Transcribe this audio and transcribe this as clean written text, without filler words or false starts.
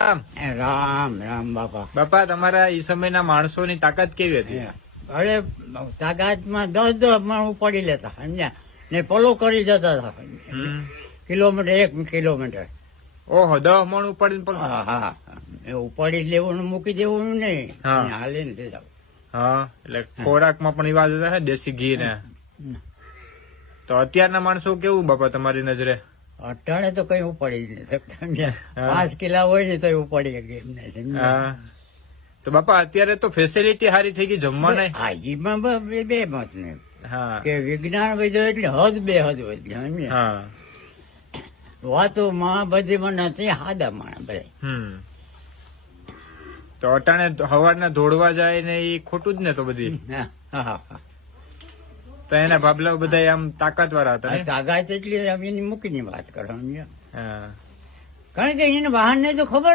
રામ રામ બાપા. બાપા તમારા ઈ સમયના માણસોની તાકાત કેવી હતી? અરે તાકાતમાં 10 મણ ઉપાડી લેતા સમજ્યા ને પલો કરી જતા હતા કિલોમીટર 1 કિલોમીટર. ઓહો 10 મણ ઉપાડીને પણ. હા હા એ ઉપાડી લેવું ને મૂકી દેવું નહીં હા. હાલે ને હા એટલે ખોરાકમાં પણ એવા જ હતા દેશી ઘી ને. તો અત્યારના માણસો કેવું બાપા તમારી નજરે? અટાણે તો કઈ ઉપાડી નહીં શકતા સમજ્યા. હા. 5 કિલા હોય ને તો ઉપાડી શકે એમ નહીં સમજ્યા. હા તો બાપા અત્યારે તો ફેસિલિટી સારી થઈ ગઈ જમવાના. હા એમાં બે મત ને હા કે વિજ્ઞાન વધ્યો એટલે હદ વધી સમજ્યા. હા વાતો માં બધી માં નથી હાદા માણા બધા. તો અટાણે હવારના દોડવા જાય ને એ ખોટું જ ને તો બધી. હા હા હા તો એના ભાભલા બધા આમ તાકાત વાળા હતા ને? તાકાત એટલી એની મૂકીની વાત કરો સમજ્યા. હા કારણ કે એને વાહન ને તો ખબર